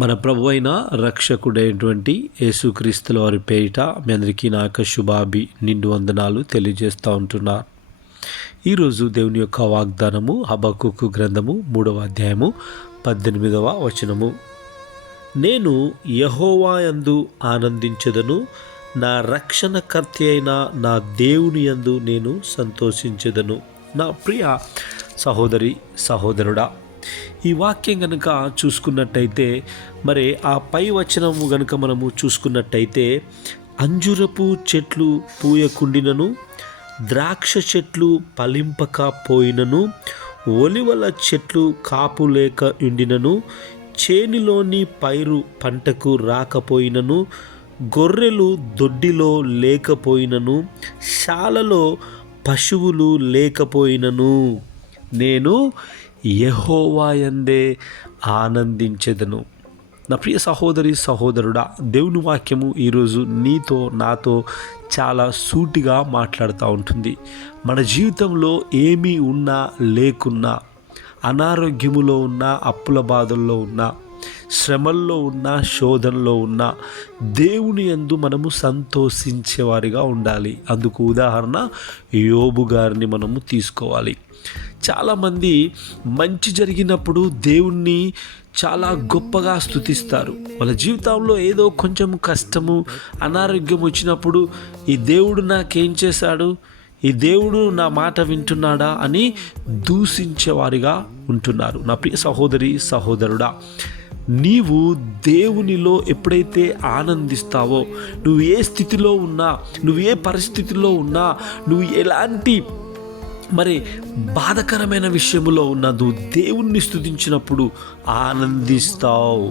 మన ప్రభు అయిన రక్షకుడైనటువంటి యేసుక్రీస్తుల వారి పేరిట మీ అందరికీ నా యొక్క శుభాభి నిండు వందనాలు తెలియజేస్తూ ఉంటున్నారు. ఈరోజు దేవుని యొక్క వాగ్దానము హబక్కూకు గ్రంథము 3వ అధ్యాయము 18వ వచనము. నేను యెహోవా యందు ఆనందించెదను, నా రక్షణకర్త అయిన నా దేవుని యందు నేను సంతోషించెదను. నా ప్రియ సహోదరి సహోదరుడా, ఈ వాక్యం కనుక చూసుకున్నట్టయితే మరి ఆ పై వచనము కనుక మనము చూసుకున్నట్టయితే, అంజురపు చెట్లు పూయకుండినను, ద్రాక్ష చెట్లు ఫలింపక పోయినను, ఒలివల చెట్లు కాపు లేక ఉండినను, చేనిలోని పైరు పంటకు రాకపోయినను, గొర్రెలు దొడ్డిలో లేకపోయినను, శాలలో పశువులు లేకపోయినను, నేను యెహోవా యందే ఆనందించెదను. నా ప్రియ సహోదరి సహోదరుడా, దేవుని వాక్యము ఈరోజు నీతో నాతో చాలా సూటిగా మాట్లాడుతూ ఉంటుంది. మన జీవితంలో ఏమీ ఉన్నా లేకున్నా, అనారోగ్యములో ఉన్నా, అప్పుల బాధల్లో ఉన్నా, శ్రమల్లో ఉన్న, శోధనలో ఉన్న, దేవుని యందు మనము సంతోషించేవారిగా ఉండాలి. అందుకు ఉదాహరణ యోబు గారిని మనము తీసుకోవాలి. చాలామంది మంచి జరిగినప్పుడు దేవుణ్ణి చాలా గొప్పగా స్తుతిస్తారు. వాళ్ళ జీవితంలో ఏదో కొంచెం కష్టము, అనారోగ్యం వచ్చినప్పుడు ఈ దేవుడు నాకేం చేశాడు, ఈ దేవుడు నా మాట వింటున్నాడా అని దూషించేవారిగా ఉంటున్నారు. నా ప్రియ సహోదరి సహోదరుడా, నీవు దేవునిలో ఎప్పుడైతే ఆనందిస్తావో, నువ్వు ఏ స్థితిలో ఉన్నా, నువ్వు ఏ పరిస్థితిలో ఉన్నా, నువ్వు ఎలాంటి మరి బాధకరమైన విషయములో ఉన్న, నువ్వు దేవుణ్ణి స్తుతించినప్పుడు ఆనందిస్తావు.